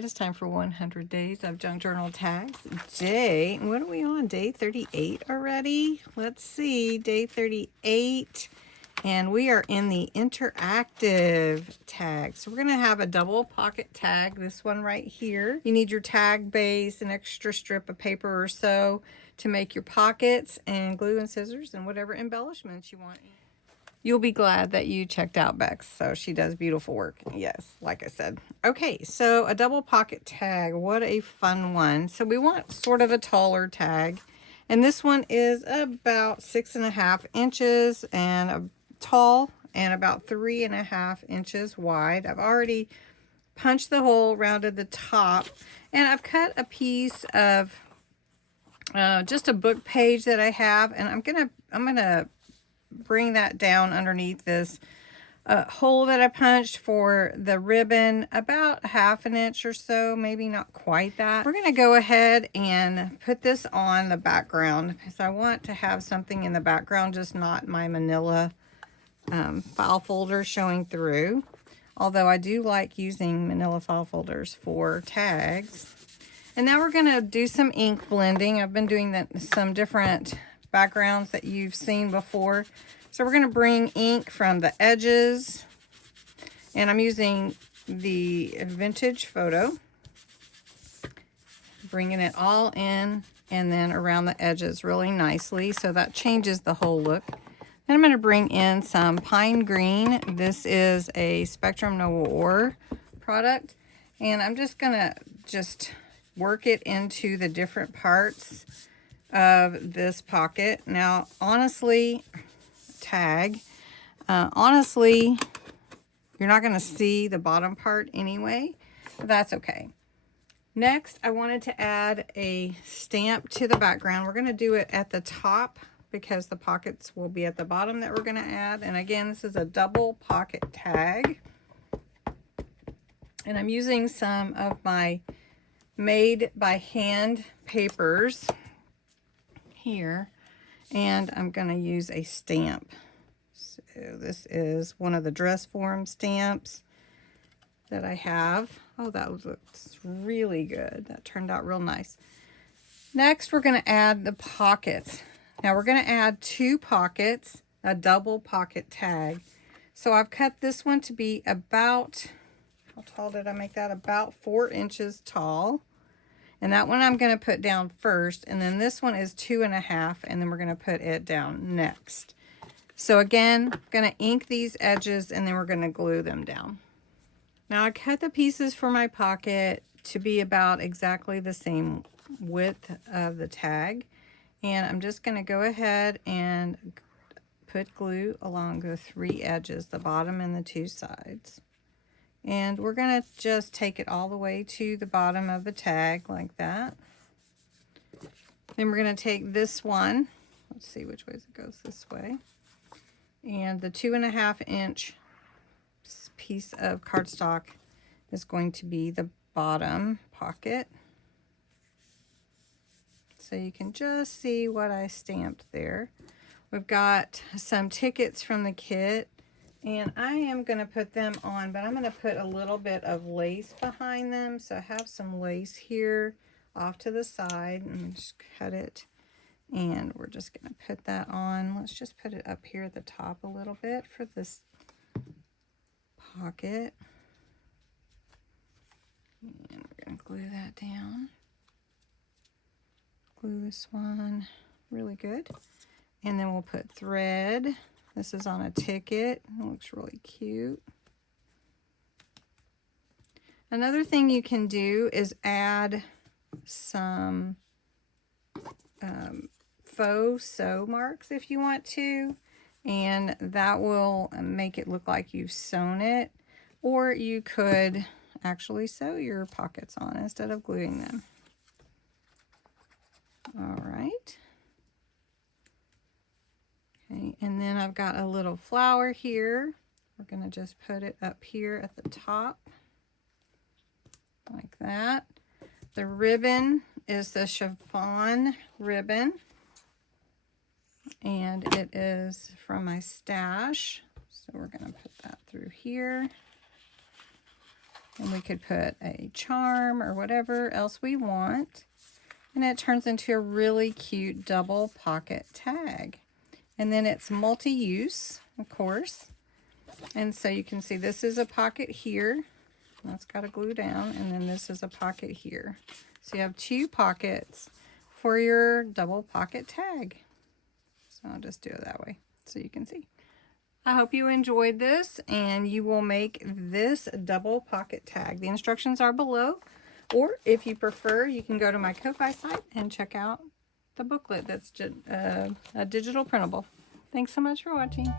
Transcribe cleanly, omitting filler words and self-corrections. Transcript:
It is time for 100 days of junk journal tags. What are we on? Day 38 already? Let's see, day 38. And we are in the interactive tag. So we're going to have a double pocket tag, this one right here. You need your tag base, an extra strip of paper or so to make your pockets, and glue and scissors and whatever embellishments you want. You'll be glad that you checked out Bexx. So she does beautiful work. Yes, like I said. Okay, so a double pocket tag. What a fun one. So we want sort of a taller tag. And this one is about 6.5 inches and tall and about 3.5 inches wide. I've already punched the hole, rounded the top, and I've cut a piece of just a book page that I have, and I'm gonna bring that down underneath this hole that I punched for the ribbon, about 1/2 inch or so, maybe not quite that. We're gonna go ahead and put this on the background because I want to have something in the background, just not my manila file folder showing through. Although I do like using manila file folders for tags. And now we're gonna do some ink blending. I've been doing some different backgrounds that you've seen before. So we're going to bring ink from the edges, and I'm using the Vintage Photo, bringing it all in and then around the edges really nicely, so that changes the whole look. Then I'm going to bring in some Pine Green. This is a Spectrum Noir product, and I'm just going to work it into the different parts of this pocket. Now, honestly, honestly, you're not going to see the bottom part anyway, but that's okay. Next, I wanted to add a stamp to the background. We're going to do it at the top because the pockets will be at the bottom that we're going to add. And again, this is a double pocket tag. And I'm using some of my made by hand papers here, and I'm going to use a stamp. So this is one of the dress form stamps that I have. Oh, that looks really good. That turned out real nice. Next, we're going to add the pockets. Now we're going to add 2 pockets, a double pocket tag. So I've cut this one to be about, how tall did I make that? About 4 inches tall. And that one I'm going to put down first, and then this one is 2.5, and then we're going to put it down next. So again, I'm going to ink these edges, and then we're going to glue them down. Now I cut the pieces for my pocket to be about exactly the same width of the tag, and I'm just going to go ahead and put glue along the 3 edges, the bottom and the 2 sides. And we're going to just take it all the way to the bottom of the tag like that. Then we're going to take this one. Let's see which ways it goes this way. And the 2.5 inch piece of cardstock is going to be the bottom pocket. So you can just see what I stamped there. We've got some tickets from the kit. And I am going to put them on, but I'm going to put a little bit of lace behind them. So I have some lace here off to the side. And just cut it. And we're just going to put that on. Let's just put it up here at the top a little bit for this pocket. And we're going to glue that down. Glue this one really good. And then we'll put thread. This is on a ticket. It looks really cute. Another thing you can do is add some faux sew marks if you want to, and that will make it look like you've sewn it. Or you could actually sew your pockets on instead of gluing them. All right. Okay, and then I've got a little flower here. We're going to just put it up here at the top, like that. The ribbon is the chiffon ribbon, and it is from my stash. So we're going to put that through here. And we could put a charm or whatever else we want. And it turns into a really cute double pocket tag. And then it's multi-use, of course. And so you can see this is a pocket here. That's got to glue down. And then this is a pocket here. So you have 2 pockets for your double pocket tag. So I'll just do it that way so you can see. I hope you enjoyed this and you will make this double pocket tag. The instructions are below, or if you prefer, you can go to my Ko-Fi site and check out the booklet that's a digital printable. Thanks so much for watching.